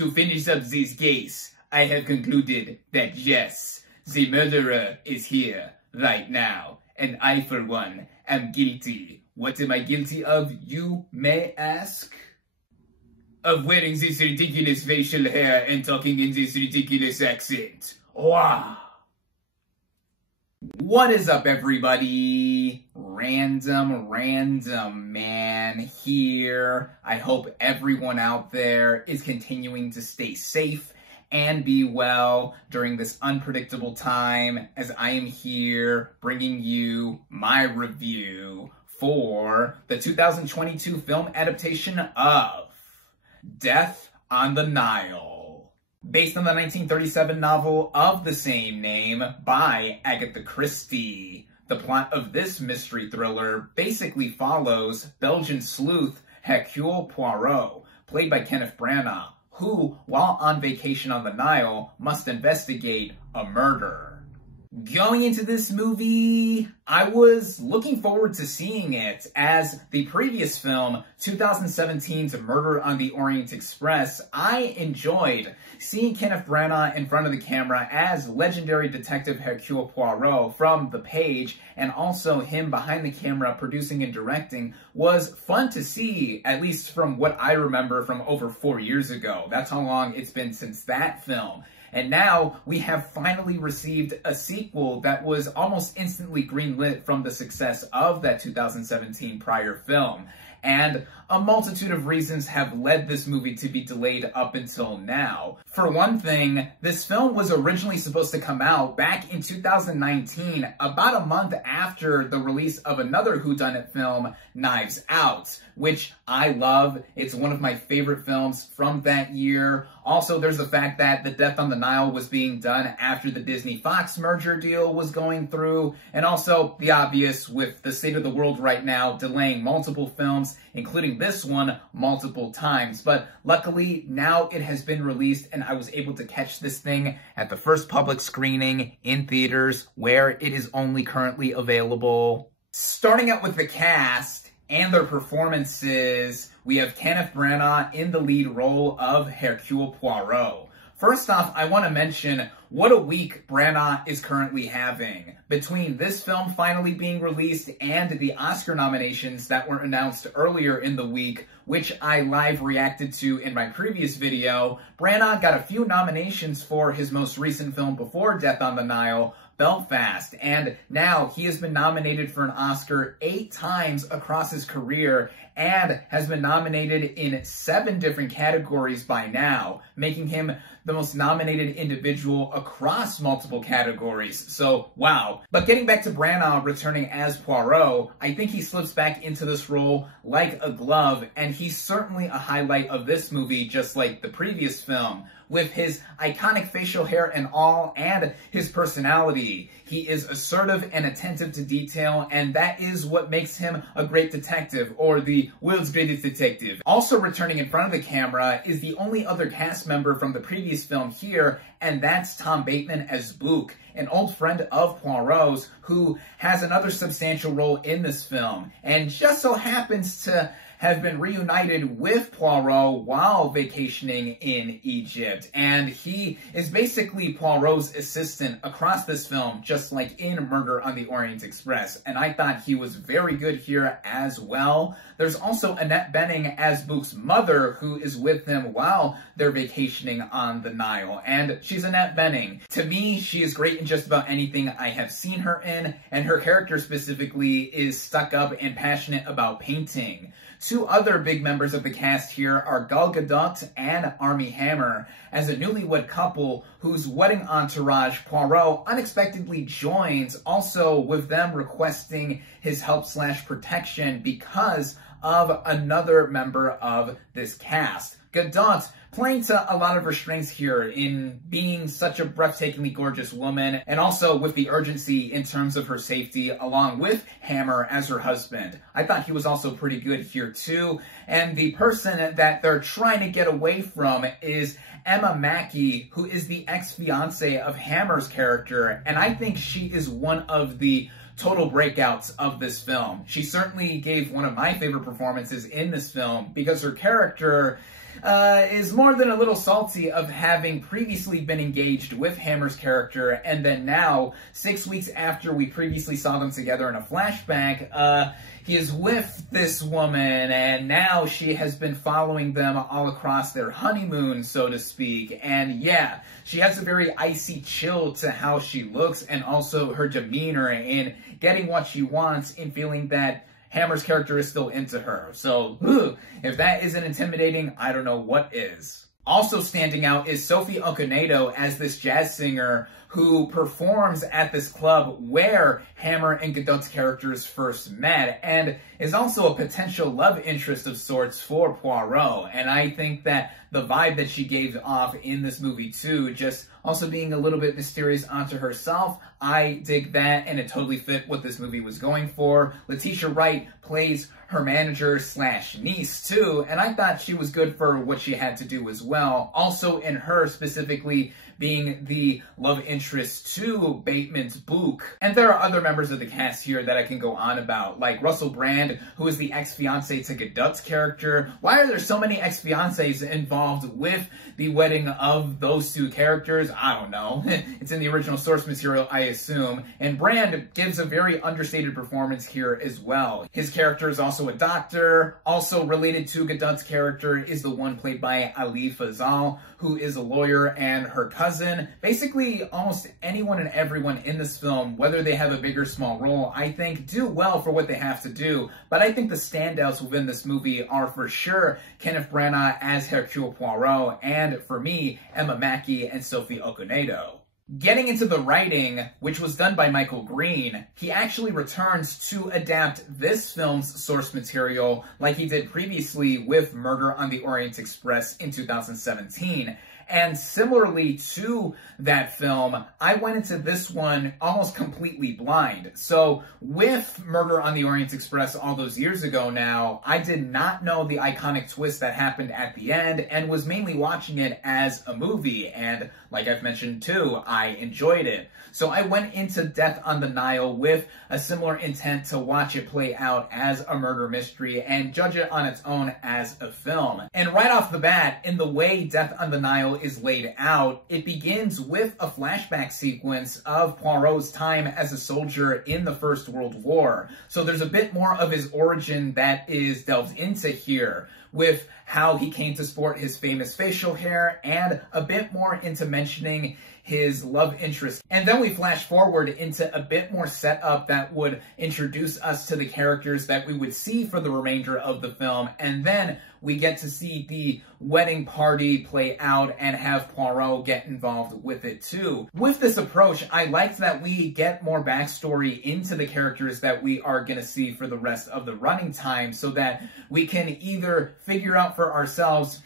to finish up this case, I have concluded that yes, the murderer is here right now, and I, for one, am guilty. What am I guilty of, you may ask? Of wearing this ridiculous facial hair and talking in this ridiculous accent. Wow. What is up, everybody? RandomRandomMan here. I hope everyone out there is continuing to stay safe and be well during this unpredictable time, as I am here bringing you my review for the 2022 film adaptation of Death on the Nile, based on the 1937 novel of the same name by Agatha Christie. The plot of this mystery thriller basically follows Belgian sleuth Hercule Poirot, played by Kenneth Branagh, who, while on vacation on the Nile, must investigate a murder. Going into this movie, I was looking forward to seeing it, as the previous film, 2017's Murder on the Orient Express, I enjoyed seeing Kenneth Branagh in front of the camera as legendary detective Hercule Poirot from the page, and also him behind the camera producing and directing, was fun to see, at least from what I remember from over 4 years ago. That's how long it's been since that film. And now we have finally received a sequel that was almost instantly greenlit from the success of that 2017 prior film. And a multitude of reasons have led this movie to be delayed up until now. For one thing, this film was originally supposed to come out back in 2019, about a month after the release of another whodunit film, Knives Out, which I love. It's one of my favorite films from that year. Also, there's the fact that the Death on the Nile was being done after the Disney-Fox merger deal was going through, and also the obvious with the state of the world right now, delaying multiple films, including this one, multiple times. But luckily, now it has been released, and I was able to catch this thing at the first public screening in theaters, where it is only currently available. Starting out with the cast and their performances, we have Kenneth Branagh in the lead role of Hercule Poirot. First off, I want to mention what a week Branagh is currently having. Between this film finally being released and the Oscar nominations that were announced earlier in the week, which I live reacted to in my previous video, Branagh got a few nominations for his most recent film before Death on the Nile, Belfast, and now he has been nominated for an Oscar 8 times across his career and has been nominated in 7 different categories by now, making him the most nominated individual across multiple categories. So, wow. But getting back to Branagh returning as Poirot, I think he slips back into this role like a glove, and he's certainly a highlight of this movie, just like the previous film. With his iconic facial hair and all, and his personality. He is assertive and attentive to detail, and that is what makes him a great detective, or the world's greatest detective. Also returning in front of the camera is the only other cast member from the previous film here, and that's Tom Bateman as Book, an old friend of Poirot's who has another substantial role in this film, and just so happens to have been reunited with Poirot while vacationing in Egypt. And he is basically Poirot's assistant across this film, just like in Murder on the Orient Express. And I thought he was very good here as well. There's also Annette Bening as Book's mother, who is with him while they're vacationing on the Nile. And she's Annette Bening. To me, she is great in just about anything I have seen her in, and her character specifically is stuck up and passionate about painting. 2 other big members of the cast here are Gal Gadot and Armie Hammer, as a newlywed couple whose wedding entourage Poirot unexpectedly joins, also with them requesting his help/protection because of another member of this cast. Gadot playing to a lot of her strengths here in being such a breathtakingly gorgeous woman, and also with the urgency in terms of her safety, along with Hammer as her husband. I thought he was also pretty good here too, and the person that they're trying to get away from is Emma Mackey, who is the ex-fiancée of Hammer's character, and I think she is one of the total breakouts of this film. She certainly gave one of my favorite performances in this film because her character is more than a little salty of having previously been engaged with Hammer's character, and then now, 6 weeks after we previously saw them together in a flashback, he is with this woman, and now she has been following them all across their honeymoon, so to speak. And yeah, she has a very icy chill to how she looks, and also her demeanor in getting what she wants and feeling that Hammer's character is still into her. So, if that isn't intimidating, I don't know what is. Also standing out is Sophie Okonedo as this jazz singer who performs at this club where Hammer and Godot's characters first met, and is also a potential love interest of sorts for Poirot. And I think that the vibe that she gave off in this movie too, just also being a little bit mysterious onto herself, I dig that, and it totally fit what this movie was going for. Letitia Wright plays her manager slash niece too, and I thought she was good for what she had to do as well. Also in her specifically being the love interest to Bateman's Book. And there are other members of the cast here that I can go on about, like Russell Brand, who is the ex-fiancé to Godot's character. Why are there so many ex-fiancés involved with the wedding of those two characters? I don't know. It's in the original source material, I assume. And Brand gives a very understated performance here as well. His character is also a doctor. Also related to Godot's character is the one played by Ali Fazal, who is a lawyer, and her cousin. Basically, almost anyone and everyone in this film, whether they have a big or small role, I think do well for what they have to do. But I think the standouts within this movie are for sure Kenneth Branagh as Hercule Poirot, and for me, Emma Mackey and Sophie Okonedo. Getting into the writing, which was done by Michael Green, he actually returns to adapt this film's source material like he did previously with Murder on the Orient Express in 2017. And similarly to that film, I went into this one almost completely blind. So with Murder on the Orient Express all those years ago now, I did not know the iconic twist that happened at the end and was mainly watching it as a movie. And like I've mentioned too, I enjoyed it. So I went into Death on the Nile with a similar intent to watch it play out as a murder mystery and judge it on its own as a film. And right off the bat, in the way Death on the Nile is laid out, it begins with a flashback sequence of Poirot's time as a soldier in the First World War. So there's a bit more of his origin that is delved into here, with how he came to sport his famous facial hair, and a bit more into mentioning his love interest. And then we flash forward into a bit more setup that would introduce us to the characters that we would see for the remainder of the film, and then we get to see the wedding party play out and have Poirot get involved with it too. With this approach, I liked that we get more backstory into the characters that we are going to see for the rest of the running time, so that we can either figure out for ourselves,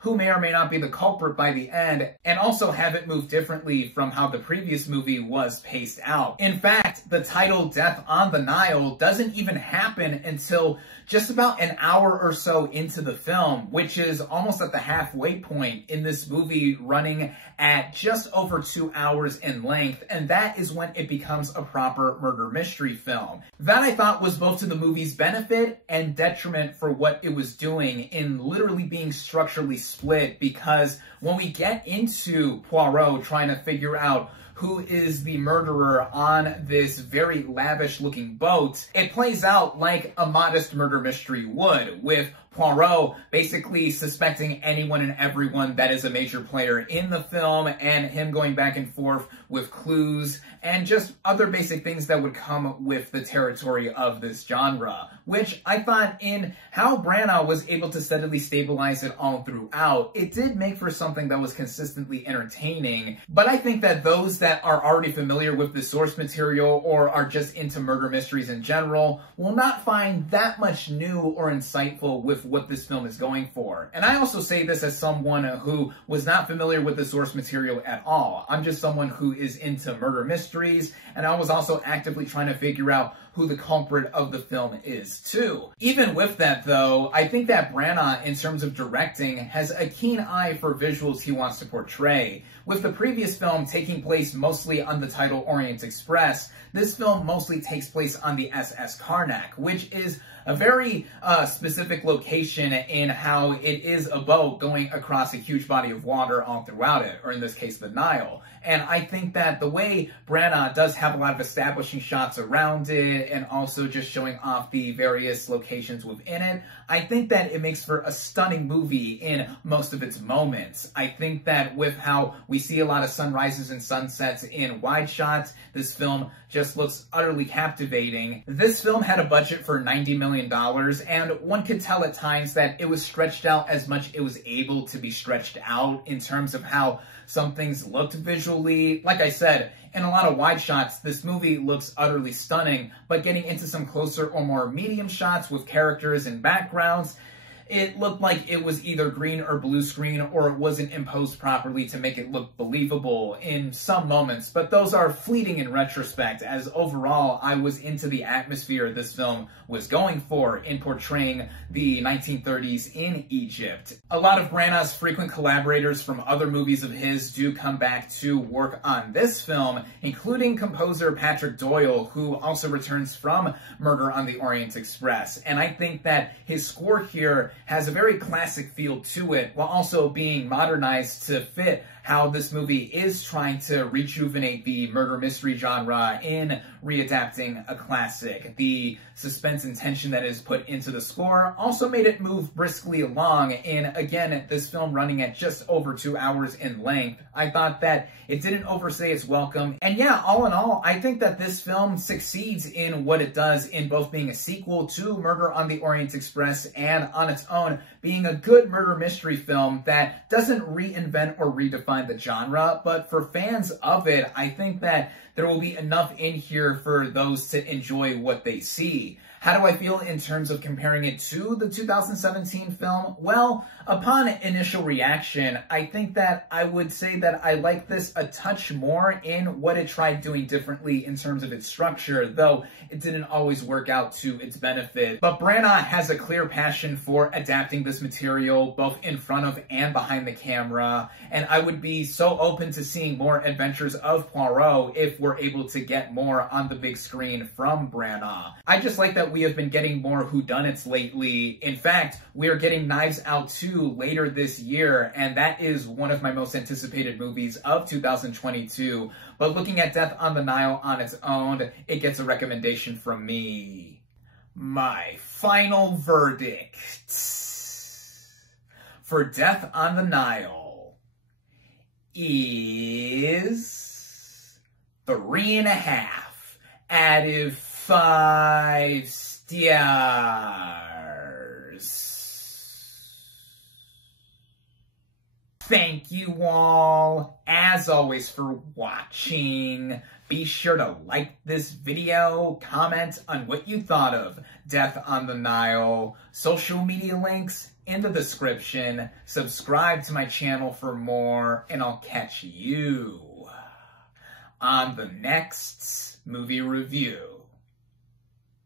who may or may not be the culprit by the end, and also have it move differently from how the previous movie was paced out. In fact, the title Death on the Nile doesn't even happen until just about an hour or so into the film, which is almost at the halfway point in this movie, running at just over 2 hours in length, and that is when it becomes a proper murder mystery film. That I thought was both to the movie's benefit and detriment for what it was doing in literally being structurally split, because when we get into Poirot trying to figure out who is the murderer on this very lavish looking boat, it plays out like a modest murder mystery would, with Poirot basically suspecting anyone and everyone that is a major player in the film, and him going back and forth with clues and just other basic things that would come with the territory of this genre, which I thought in how Branagh was able to steadily stabilize it all throughout, it did make for something that was consistently entertaining. But I think that those that are already familiar with the source material or are just into murder mysteries in general will not find that much new or insightful with what this film is going for. And I also say this as someone who was not familiar with the source material at all. I'm just someone who is into murder mysteries, and I was also actively trying to figure out who the culprit of the film is too. Even with that though, I think that Branagh, in terms of directing, has a keen eye for visuals he wants to portray. With the previous film taking place mostly on the title Orient Express, this film mostly takes place on the SS Karnak, which is a very specific location in how it is a boat going across a huge body of water all throughout it, or in this case, the Nile. And I think that the way Branagh does have a lot of establishing shots around it, and also just showing off the various locations within it, I think that it makes for a stunning movie in most of its moments. I think that with how we see a lot of sunrises and sunsets in wide shots, this film just looks utterly captivating. This film had a budget for $90 million, and one could tell at times that it was stretched out as much it was able to be stretched out in terms of how some things looked visually. Like I said, in a lot of wide shots, this movie looks utterly stunning, but getting into some closer or more medium shots with characters and backgrounds, it looked like it was either green or blue screen, or it wasn't imposed properly to make it look believable in some moments. But those are fleeting in retrospect, as overall I was into the atmosphere this film was going for in portraying the 1930s in Egypt. A lot of Branagh's frequent collaborators from other movies of his do come back to work on this film, including composer Patrick Doyle, who also returns from Murder on the Orient Express. And I think that his score here has a very classic feel to it, while also being modernized to fit how this movie is trying to rejuvenate the murder mystery genre in readapting a classic. The suspense and tension that is put into the score also made it move briskly along, and again, this film running at just over 2 hours in length, I thought that it didn't overstay its welcome. And yeah, all in all, I think that this film succeeds in what it does in both being a sequel to Murder on the Orient Express and on its own being a good murder mystery film that doesn't reinvent or redefine the genre, but for fans of it, I think that there will be enough in here for those to enjoy what they see. How do I feel in terms of comparing it to the 2017 film? Well, upon initial reaction, I think that I would say that I like this a touch more in what it tried doing differently in terms of its structure, though it didn't always work out to its benefit. But Branagh has a clear passion for adapting this material, both in front of and behind the camera, and I would be so open to seeing more adventures of Poirot if we're able to get more on the big screen from Branagh. I just like that we have been getting more whodunits lately. In fact, we are getting Knives Out 2 later this year, and that is one of my most anticipated movies of 2022. But looking at Death on the Nile on its own, it gets a recommendation from me. My final verdict for Death on the Nile is 3.5 out of 5 stars. Thank you all, as always, for watching. Be sure to like this video, comment on what you thought of Death on the Nile, social media links in the description, subscribe to my channel for more, and I'll catch you on the next movie review.